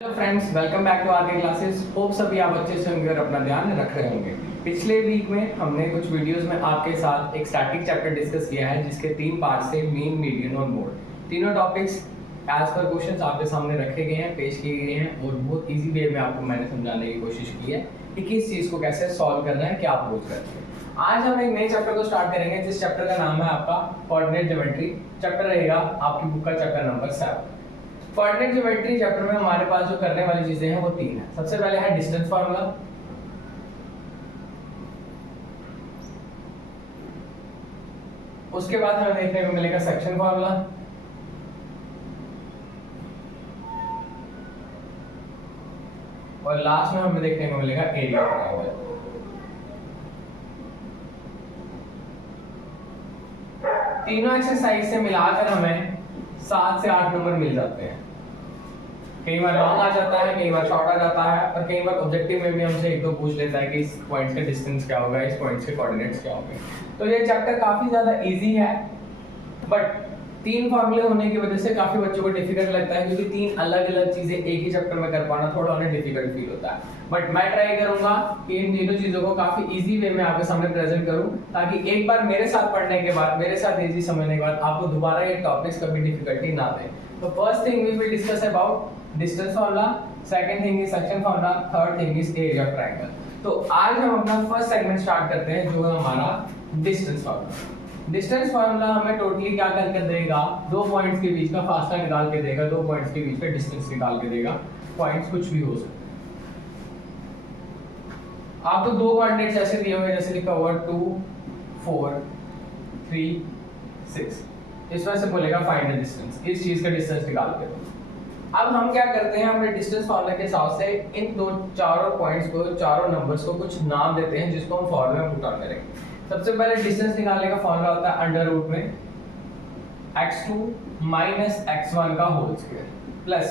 Hello friends, welcome back to R K classes. Hope सभी आप अच्छे से होंगे और अपना ध्यान रख रहे होंगे। पिछले वीक में हमने कुछ वीडियोस में आपके साथ एक स्टैटिक चैप्टर डिस्कस किया है जिसके 3 पार्ट्स थे, मीन, मीडियन और मोड। तीनों टॉपिक्स एज पर क्वेश्चंस आपके सामने रखे गए हैं, पेश किए गए हैं और बहुत इजी वे में आपको मैंने समझाने की कोशिश की है कि किस चीज़ को कैसे सॉल्व करना है, क्या अप्रोच करना है। आज हम एक नए चैप्टर को स्टार्ट करेंगे जिस चैप्टर का नाम है आपका कोऑर्डिनेट ज्योमेट्री। चैप्टर रहेगा आपकी बुक का chapter number 7। Coordinate geometry chapter में हमारे पास जो करने वाली चीजें हैं वो 3 हैं। सबसे पहले है डिस्टेंस फार्मूला, उसके बाद हमें देखने को मिलेगा सेक्शन फार्मूला, और लास्ट में हमें देखने को मिलेगा एरिया ट्रायंगल। तीनों एक्सरसाइज से मिलाकर हमें 7 से 8 नंबर मिल जाते हैं। कई बार लॉन्ग आ जाता है, कई बार शॉर्ट आ जाता है, और कई बार ऑब्जेक्टिव में भी हमसे एक दो पूछ लेता है कि इस पॉइंट का डिस्टेंस क्या होगा, इस पॉइंट के कोऑर्डिनेट्स क्या होंगे। तो ये चैप्टर काफी ज्यादा इजी है, बट 3 फार्मूले होने की वजह से काफी बच्चों को डिफिकल्ट लगता है, क्योंकि 3 अलग अलग चीजें एक ही चैप्टर में कर पाना थोड़ा उन्हें डिफिकल्ट फील होता है। बट मैं ट्राई करूंगा कि इन तीनों चीजों को काफी इजी वे में आपके सामने प्रेजेंट करूं, ताकि एक बार मेरे साथ पढ़ने के बाद, मेरे साथ इजी समझने के बाद आपको दोबारा ये टॉपिक्स कभी डिफिकल्टी ना दें। तो first thing we will discuss about distance formula, second thing is section formula, third thing is area of triangle. तो आज हम अपना फर्स्ट सेगमेंट स्टार्ट करते हैं जो है हमारा डिस्टेंस फार्मूला। डिस्टेंस फार्मूला हमें टोटली क्या करके देगा, 2 पॉइंट्स के बीच का फासला निकाल के देगा, 2 पॉइंट्स के बीच का डिस्टेंस निकाल के देगा। पॉइंट्स कुछ भी हो सकते हैं। आपको 2 कोऑर्डिनेट्स ऐसे दिए हुए जैसे लिखा हुआ 2 4 3 6। इसमें से बोलेगा फाइंड द डिस्टेंस, इस चीज का डिस्टेंस निकाल के दो। अब हम क्या करते हैं, अपने डिस्टेंस फार्मूला के हिसाब से इन चारों पॉइंट्स को, चारों नंबर्स को कुछ नाम देते हैं जिसको हम फार्मूला में पुट ऑन करेंगे। सबसे पहले डिस्टेंस निकालने का फार्मूला होता है अंडर रूट में x2 माइनस x1 का whole square plus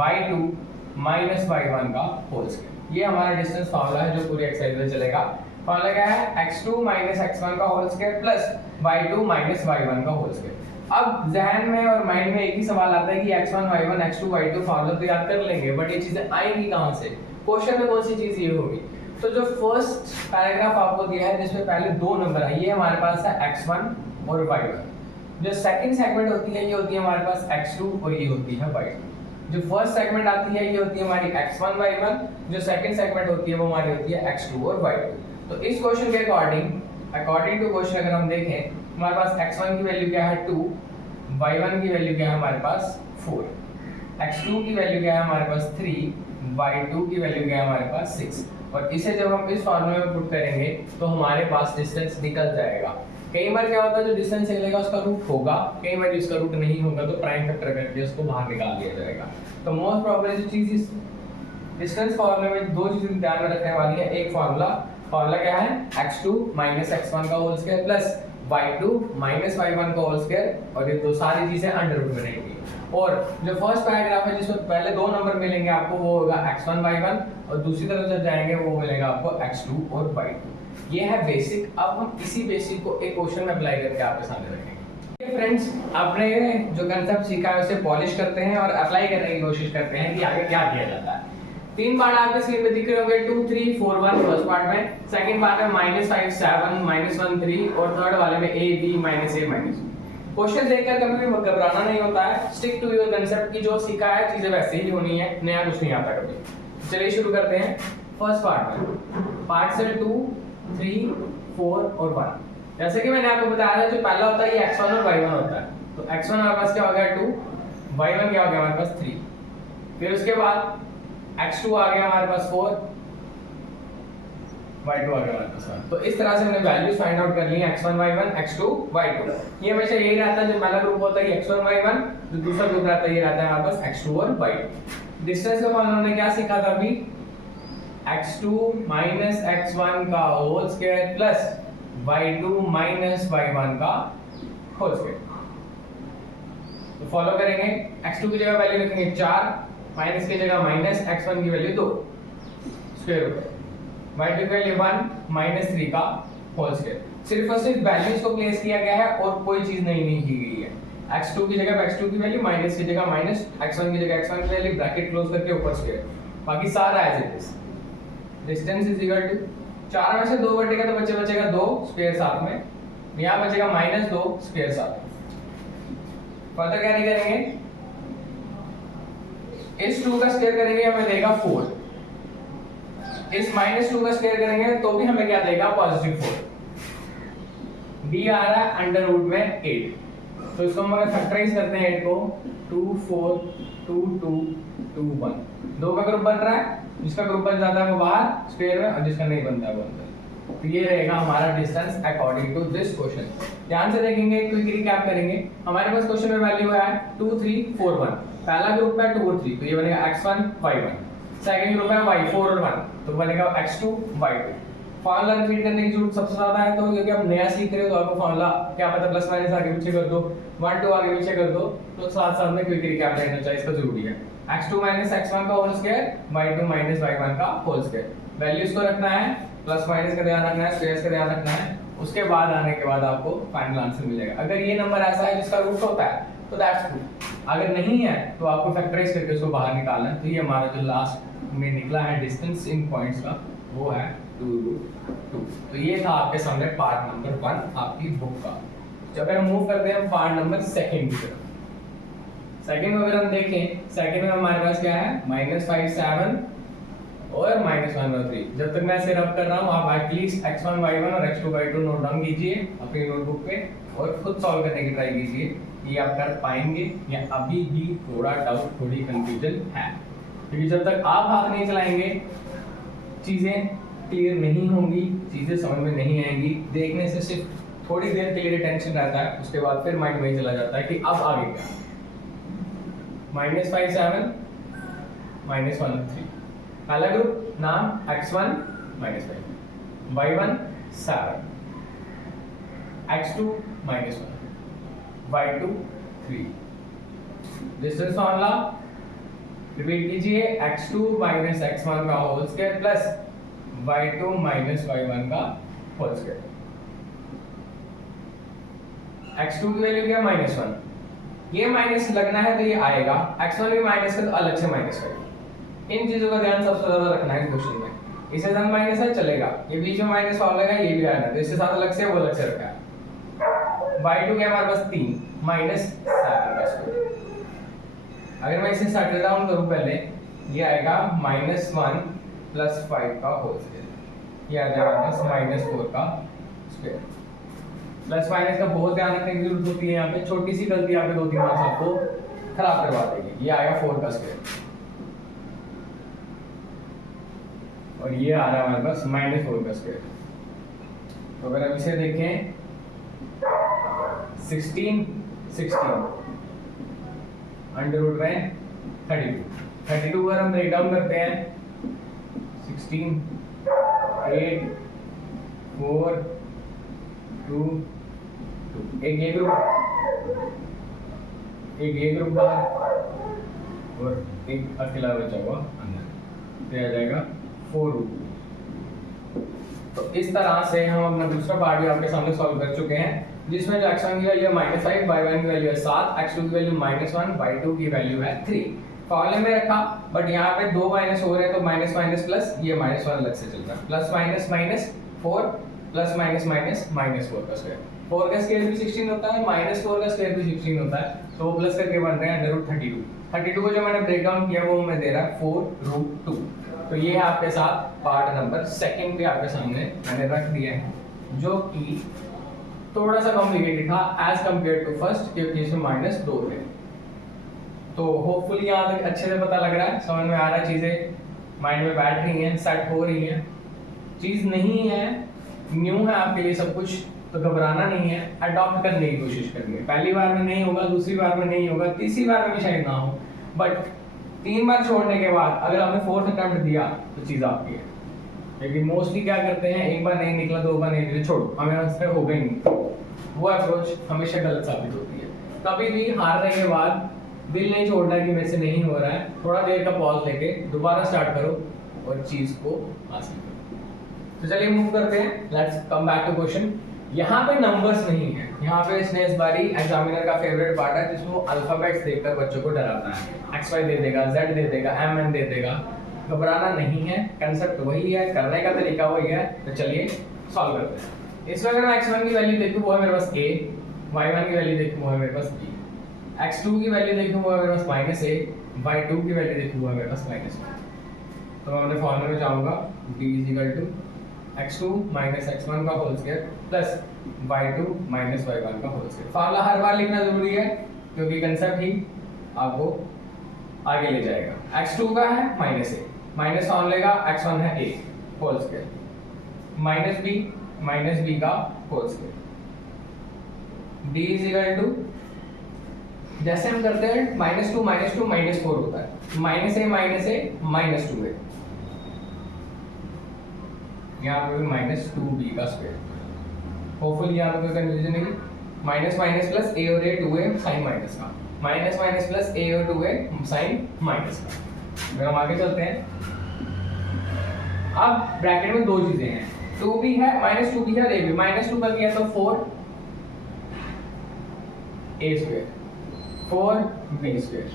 y2 minus y1 का होल स्क्वायर। ये हमारा डिस्टेंस फार्मूला है जो पूरी एक्सरसाइज में चलेगा। फार्मूला क्या है, x2 माइनस x1 का whole square plus y2 minus y1 का होल स्क्वायर। अब जहन में और माइंड में एक ही सवाल आता है कि x1 y1 x2 y2 formula तो याद कर लेंगे, बट ये चीजें आएंगी कहां से, क्वेश्चन में कौन सी चीज ये होगी। तो जो फर्स्ट पैराग्राफ आपको दिया है जिसमें पहले 2 नंबर है, ये हमारे पास है x1 और y1। जो सेकंड सेगमेंट होती है ये होती है हमारे पास x2 और ये होती है y2। जो फर्स्ट सेगमेंट आती है ये होती है हमारी x1 y1, जो सेकंड सेगमेंट होती है वो हमारी होती है x2 और y2। तो इस क्वेश्चन के अकॉर्डिंग टू क्वेश्चन अगर हम देखें, हमारे पास x1 की वैल्यू क्या है 2, y1 की वैल्यू क्या है हमारे पास 4, x2 की वैल्यू क्या है हमारे पास 3, y2 की वैल्यू क्या है हमारे पास 6। और इसे जब हम इस फार्मूले में पुट करेंगे तो हमारे पास डिस्टेंस निकल जाएगा। कई बार क्या होता है, जो डिस्टेंस निकलेगा उसका रूट होगा, कई बार इसका रूट नहीं होगा तो प्राइम फैक्टर करके उसको बाहर निकाल दिया जाएगा। तो मोस्ट प्रोबेबली जो चीज इस डिस्टेंस फार्मूले में 2 चीजें ध्यान में रखने वाली है। एक फार्मूला क्या है, x2 माइनस x1 का whole square plus y2 minus y1 का होल स्क्वायर, और ये 2 सारी चीजें अंडर रूट में रहेंगी। और जो फर्स्ट पैराग्राफ है जिसमें पहले 2 नंबर मिलेंगे आपको वो होगा x1 y1, और दूसरी तरफ जब जाएंगे वो मिलेगा आपको x2 और y2। ये है बेसिक। अब हम इसी बेसिक को एक क्वेश्चन में अप्लाई करके आपके सामने रखेंगे। फ्रेंड्स, आपने जो कंसेप्ट सीखा है उसे पॉलिश करते हैं और अप्लाई करने की कोशिश करते हैं कि आगे क्या किया जाता है। 3 पार्ट आपके स्क्रीन पे दिख रहे होंगे, 2 3 4 1 फर्स्ट पार्ट में, सेकंड पार्ट में -5 7 -1 3, और थर्ड वाले में a b -a -b। Question देखकर कभी भी घबराना नहीं होता है। स्टिक टू योर कंसेप्ट की जो सीखा है चीजें वैसे ही होनी है, नया कुछ नहीं आता कभी। चलिए शुरू करते हैं। फर्स्ट पार्ट में पार्ट से 2 3 4 और 1। जैसे कि मैंने आपको बताया था, जो पहला होता है ये x1 और y1 होता है। तो x1 हमारे पास क्या हो गया 2, y1 क्या हो गया हमारे पास 3, फिर उसके बाद x2 आ गया हमारे पास 4, y2 आ गया हमारे पास 1। तो इस तरह से हमने वैल्यूज फाइंड आउट कर ली है, x1 y1 x2 y2। ये हमेशा यही रहता है, जो पहला ग्रुप होता है x1 y1, जो दूसरा ग्रुप रहता है ये रहता है हमारे पास x2 और y2। डिस्टेंस का फॉर्मूला हमने क्या सीखा था अभी, x2 माइनस x1 का whole square plus y2 minus y1 का होल स्क्वायर। तो फॉलो करेंगे, x2 की जगह वैल्यू लिखेंगे 4, माइनस की जगह माइनस, x1 की वैल्यू 2 स्क्वायर रूट, y2 की वैल्यू 1 माइनस 3 का होल स्क्वायर। सिर्फ और सिर्फ वैल्यूज को प्लेस किया गया है और कोई चीज नहीं की गई है। x2 की जगह x2 की वैल्यू, माइनस की जगह माइनस, x1 की जगह x1 की वैल्यू, ब्रैकेट क्लोज करके ऊपर स्क्वायर, बाकी सारा as it is. Distance is equal to 4 में से 2 बटेगा तो बचेगा 2 स्क्वायर साथ में, यहाँ बचेगा -2 स्क्वायर साथ में। फर्दर क्या नहीं करेंगे, इस 2 का स्क्वायर करेंगे हमें देगा 4, इस -2 का स्क्वायर करेंगे तो भी हमें क्या देगा, +4। b आ रहा है अंडर रूट में 8, तो इसको हम अगर फैक्टराइज करते हैं 8 को, 2 4 2 2 2 1, 2 का ग्रुप बन रहा है, जिसका ग्रुप बन जाता है वो बाहर स्क्वायर में, और जिसका नहीं बनता है वो अंदर। तो ये रहेगा हमारा distance according to this question. ध्यान से देखेंगे, क्विक रिकैप करेंगे। हमारे पास क्वेश्चन में वैल्यू है 2 3 4 1, पहला ग्रुप है 2 और 3, तो ये बनेगा x1 y1। सेकंड ग्रुप है y4 और 1, तो बनेगा x2 y2। फार्मूला रिपीट करने की जरूरत सबसे ज्यादा है, तो क्योंकि आप नया सीख रहे हो तो आपको फार्मूला क्या पता प्लस माइनस आगे पीछे कर दो, 1 2 आगे पीछे कर दो, तो साथ साथ में क्विक रिकैप लेना चाहिए, इसका जरूरी है। x2 x1 का होल स्क्वायर, y2 y1 का होल स्क्वायर। वैल्यूज को रखना है, प्लस माइनस का ध्यान रखना है, स्क्वायर्स का ध्यान रखना है, उसके बाद आने के बाद आपको फाइनल आंसर मिलेगा। अगर ये नंबर ऐसा है जिसका रूट होता है तो दैट्स गुड, अगर नहीं है तो आपको फैक्टराइज करके उसको बाहर निकालना है। तो ये हमारा जो लास्ट में निकला है डिस्टेंस इन पॉइंट्स का, वो है 2√2। तो ये था आपके सामने पार्ट नंबर 1 आपकी बुक का। जब हम मूव करते हैं पार्ट नंबर 2 की तरफ। सेकंड में अगर हम देखें, सेकंड में हमारे पास क्या है, -5 7 और -1 और 3। जब तक मैं इसे रब कर रहा हूँ आप एटलीस्ट x1 y1 और x2 y2 नोट डाउन कीजिए अपनी नोटबुक पे और खुद सॉल्व करने की ट्राई कीजिए। ये आप कर पाएंगे या अभी भी थोड़ा डाउट, थोड़ी कंफ्यूजन है, क्योंकि जब तक आप हाथ नहीं चलाएंगे चीज़ें क्लियर नहीं होंगी, चीज़ें समझ में नहीं आएंगी। देखने से सिर्फ थोड़ी देर के लिए टेंशन रहता है, उसके बाद फिर माइंड में चला जाता है कि अब आगे क्या। -5 7 -1 और 3, पहला ग्रुप नाम x1 -5, y1 7, x2 -1, y2 3। Distance formula repeat कीजिए, x2 x1 का whole square plus y2 y1 का होल स्क्वायर। x2 की वैल्यू क्या है, -1, ये माइनस लगना है तो ये आएगा, x1 भी माइनस है तो अलग से -5। इन चीजों का ध्यान सबसे ज्यादा रखना है क्वेश्चन में। इसे साथ माइनस है चलेगा, ये बीच में माइनस वाला लगा, ये भी आना है, तो इसके साथ अलग से वो अलग से रखा है। y2 क्या हमारे पास 3 -7 का स्क्वायर। अगर मैं इसे सेटल डाउन करूं पहले, ये आएगा -1 + 5 का होल स्क्वायर, ये आ जाएगा -4 का स्क्वायर। प्लस माइनस का बहुत ध्यान रखने की जरूरत होती है, यहाँ पे छोटी सी गलती आपके 2-3 मार्क्स आपको खराब करवा देगी। ये आएगा 4 का स्क्वायर और ये आ रहा है हमारे पास -4 का स्क्वायर। तो अगर हम इसे देखें 16 अंडर रूट में 32 अगर हम ब्रेक डाउन करते हैं 16 8 4 2 एक ये ग्रुप बाहर और एक अकेला बचा हुआ अंदर, तो आ जाएगा 4 रूट। तो इस तरह से हम अपना दूसरा पार्ट भी आपके सामने सॉल्व कर चुके हैं, जिसमें जो x1 की वैल्यू है -5, y1 की वैल्यू है 7, x2 की वैल्यू -1, y2 की वैल्यू है 3। फॉर्मूले में रखा, बट यहाँ पे 2 माइनस हो रहे हैं तो माइनस माइनस प्लस, ये -1 अलग से चल रहा है, plus minus -4 plus minus minus -4 का स्क्वायर। 4 का स्क्वायर भी 16 होता है, -4 का स्क्वायर भी 16 होता है, तो वो प्लस करके बन रहे हैं √32। 32 को जो मैंने ब्रेक डाउन किया वो मैं दे रहा है 4√2। तो ये है आपके साथ पार्ट नंबर 2 पे आपके सामने मैंने रख दिया है, जो कि थोड़ा सा कॉम्प्लिकेटेड था एज कम्पेयर टू फर्स्ट, क्योंकि इसमें -2 थे। तो होपफुली यहाँ तक अच्छे से पता लग रहा है, समझ में आ रहा है, चीज़ें माइंड में बैठ रही हैं, सेट हो रही हैं। चीज़ नहीं है, न्यू है आपके लिए सब कुछ, तो घबराना नहीं है, अडॉप्ट करने की कोशिश करनी है। पहली बार में नहीं होगा, दूसरी बार में नहीं होगा, तीसरी बार में भी शायद ना हो, बट 3 बार छोड़ने के बाद अगर आपने 4th अटेम्प्ट दिया तो चीज़ आपकी है। क्योंकि मोस्टली क्या करते हैं, एक बार नहीं निकला, 2 बार नहीं निकला, छोड़ो हमें उससे हो गई नहीं, वो अप्रोच हमेशा गलत साबित होती है। कभी भी हारने के बाद दिल नहीं छोड़ना कि मेरे से नहीं हो रहा है, थोड़ा देर का पॉज लेके दोबारा स्टार्ट करो और चीज़ को हासिल करो। तो चलिए मूव करते हैं, let's come back to question. यहाँ पे नंबर्स नहीं है, यहाँ पे इसने इस बारी एग्जामिनर का फेवरेट पार्ट है जिसमें वो अल्फाबेट्स देखकर बच्चों को डराता है। एक्स वाई दे देगा, जेड दे देगा, एम एन दे देगा। घबराना नहीं है, कंसेप्ट वही है, करने का तरीका वही है। तो चलिए सॉल्व करते हैं। इसमें अगर मैं x1 की वैल्यू देखूं वो है मेरे पास a, y1 की वैल्यू देखूं वो है मेरे पास b, x2 की वैल्यू देखूं वो है मेरे पास -a, y2 की वैल्यू देखूं वो है मेरे पास -b। तो मैं अपने फॉर्मूले में जाऊंगा d x2 x1 का whole square plus y2 y1 का होल स्क्वायर। फार्मूला हर बार लिखना जरूरी है क्योंकि कंसेप्ट ही आपको आगे ले जाएगा। x2 का है -a, माइनस ऑन लेगा, x1 है a होल स्क्वायर, -b का होल स्क्वायर। d जैसे हम करते हैं -2 -4 होता है, -a -2a, यहाँ पे भी -2b का स्क्वायर। होपफुली यहाँ पे कोई कंफ्यूजन नहीं। माइनस प्लस a और a 2a साइन माइनस का, माइनस प्लस a और 2a साइन माइनस का। फिर हम आगे चलते हैं। अब ब्रैकेट में दो चीजें हैं, 2 भी है, -2 भी है और a भी। -2 कर लिया तो 4a स्क्वायर, 4b स्क्वायर।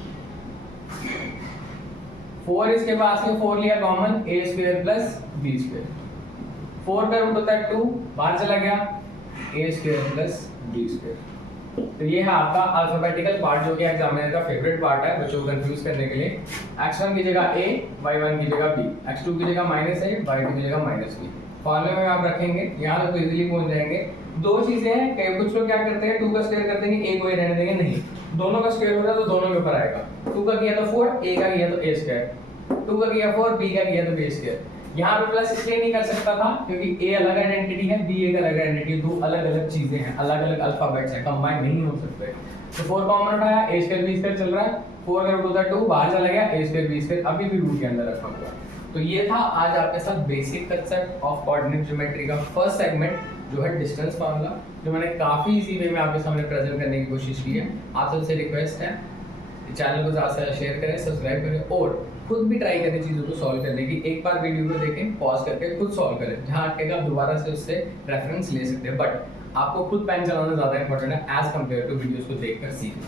4 इसके पास में 4 लिया common, a square plus b square. 4 का रूट होता है 2, बाहर चला गया, a square plus b square. तो ये है आपका अल्फाबेटिकल पार्ट जो कि एग्जामिनर का फेवरेट पार्ट है बच्चों को कंफ्यूज करने के लिए। x1 की जगह a, y1 की जगह b, x2 की जगह -a, y2 की जगह -b। फॉर्मूले में आप रखेंगे, यहाँ तक इजीली पहुंच जाएंगे। दो चीजें हैं कि कुछ लोग क्या करते हैं 2 का स्क्वायर कर देंगे, a को ही रहने देंगे, नहीं, दोनों का स्क्वायर हो रहा है तो दोनों के ऊपर आएगा। 2 का किया तो 4, a का किया तो a स्क्वायर, 2 का किया 4, b का किया तो b स्क्वायर। यहाँ पे प्लस इसलिए नहीं कर सकता था क्योंकि a अलग आइडेंटिटी है, b एक अलग आइडेंटिटी है, दो अलग अलग चीजें हैं, अलग अलग अल्फाबेट्स हैं, कंबाइन नहीं हो सकते। तो 4 कॉमन उठाया, a स्क्वायर b स्क्वायर चल रहा है, 4 का रूट होता है 2, बाहर चला गया, a स्क्वायर b स्क्वायर अभी भी रूट के अंदर रखा हुआ। तो ये था आज आपके साथ basic concept of coordinate geometry का फर्स्ट सेगमेंट जो है डिस्टेंस फार्मूला, जो मैंने काफी इजी वे में आपके सामने प्रेजेंट करने की कोशिश की है। आप सबसे रिक्वेस्ट है चैनल को ज़्यादा से ज़्यादा शेयर करें, सब्सक्राइब करें और खुद भी ट्राई करें चीज़ों को सॉल्व करने की। एक बार वीडियो को देखें, पॉज करके खुद सॉल्व करें, जहाँ अटकेगा आप दोबारा से उससे रेफरेंस ले सकते हैं, बट आपको खुद पेन चलाना ज़्यादा इंपॉर्टेंट है एज कम्पेयर टू वीडियोज़ को देखकर सीखना।